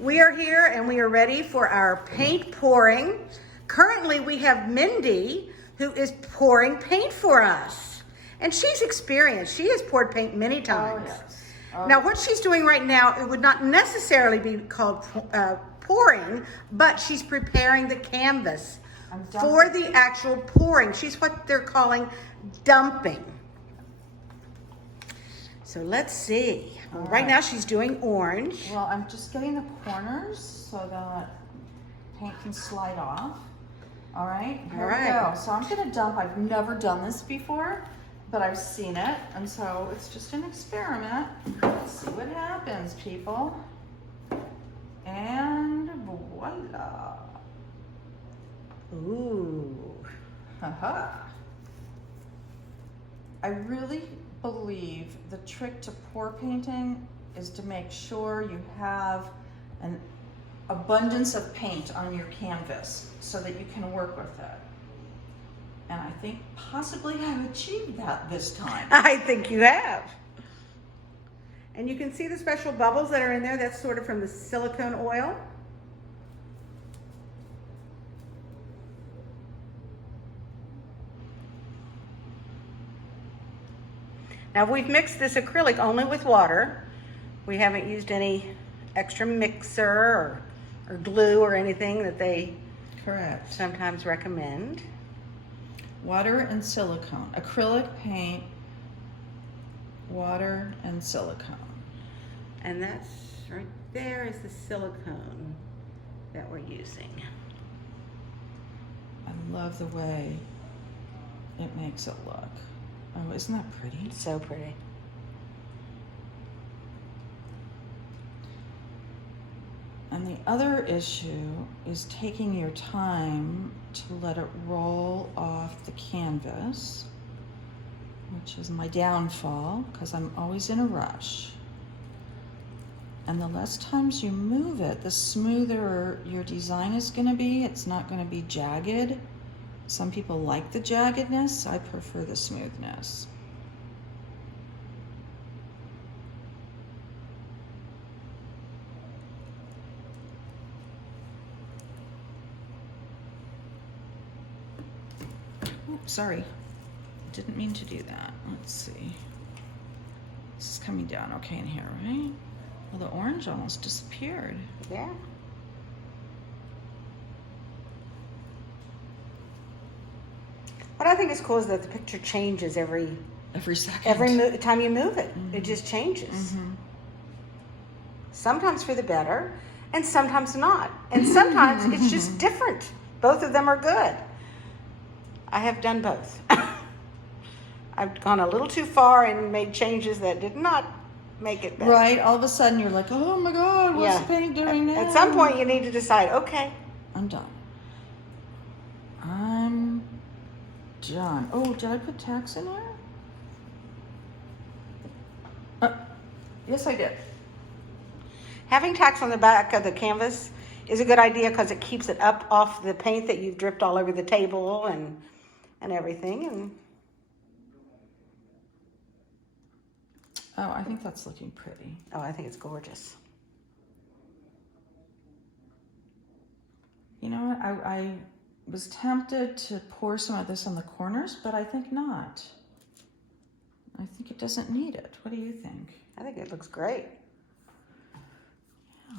We are here and we are ready for our paint pouring. Currently we have Mindy who is pouring paint for us. And she's experienced. She has poured paint many times. Oh, yes. Oh. Now what she's doing right now, it would not necessarily be called pouring, but she's preparing the canvas for the actual pouring. She's what they're calling dumping. So let's see. Right now she's doing orange. Well, I'm just getting the corners so that paint can slide off. All right, here we go. So I'm gonna dump. I've never done this before, but I've seen it, and so it's just an experiment. Let's see what happens, people. And voila. Ooh. Haha. I really believe the trick to pour painting is to make sure you have an abundance of paint on your canvas so that you can work with it. And I think possibly I've achieved that this time. I think you have. And you can see the special bubbles that are in there. That's sort of from the silicone oil. Now we've mixed this acrylic only with water. We haven't used any extra mixer or glue or anything that they Correct. sometimes recommend. Water and silicone. Acrylic paint, water and silicone. And that's right there is the silicone that we're using. I love the way it makes it look. Oh, isn't that pretty? It's so pretty. And the other issue is taking your time to let it roll off the canvas, which is my downfall because I'm always in a rush. And the less times you move it, the smoother your design is going to be. It's not going to be jagged. Some people like the jaggedness. I prefer the smoothness. Oops, sorry. Didn't mean to do that. Let's see. This is coming down okay in here, right? Well, the orange almost disappeared. Yeah. What I think is cool is that the picture changes every second. Every time you move it. It just changes. Sometimes for the better, and sometimes not. And sometimes it's just different. Both of them are good. I have done both. I've gone a little too far and made changes that did not make it better. Right, all of a sudden you're like, oh my God, what's the paint doing now? At some point you need to decide, okay. I'm done. I'm done. Oh, did I put tacks in there? Yes, I did. Having tacks on the back of the canvas is a good idea because it keeps it up off the paint that you've dripped all over the table and everything. And oh, I think that's looking pretty. oh, I think it's gorgeous. You know what? I was tempted to pour some of this on the corners, but I think not. I think it doesn't need it. What do you think? I think it looks great. Yeah.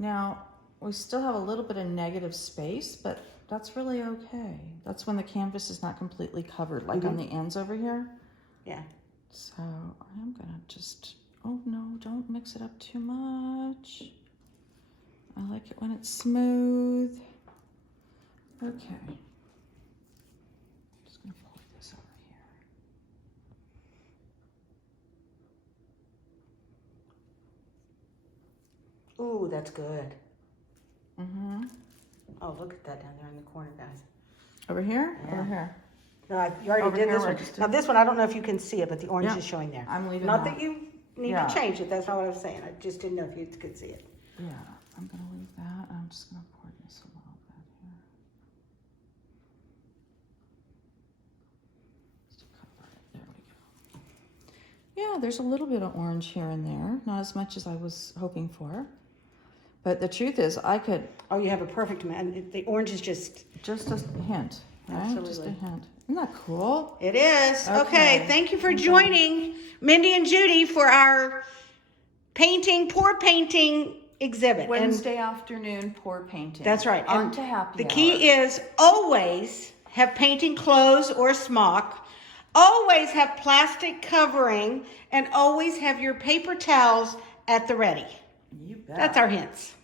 Now, we still have a little bit of negative space, but that's really okay. That's when the canvas is not completely covered, like on the ends over here. Yeah. So I'm gonna just, oh no, don't mix it up too much. I like it when it's smooth. Okay. Just gonna pour this over here. Ooh, that's good. Mm-hmm. Oh, look at that down there in the corner, guys. Over here? Yeah. Over here. No, you already Over did here, this one. just Now this one, I don't know if you can see it, but the orange Yeah. is showing there. I'm leaving Not that. that you need Yeah. to change it. That's not what I was saying. I just didn't know if you could see it. Yeah, I'm gonna leave that. I'm just gonna pour this a little bit here. Just to cover it. There we go. Yeah, there's a little bit of orange here and there. Not as much as I was hoping for. But the truth is, I could... Oh, you have a perfect man. The orange is just a hint, right? Absolutely. Just a hint. Isn't that cool? It is. Okay. Okay. Thank you for joining Mindy and Judy for our pour painting exhibit. Wednesday afternoon pour painting. That's right. On And to happy the hour. key is always have painting clothes or smock. Always have plastic covering, and always have your paper towels at the ready. You bet. That's our hints.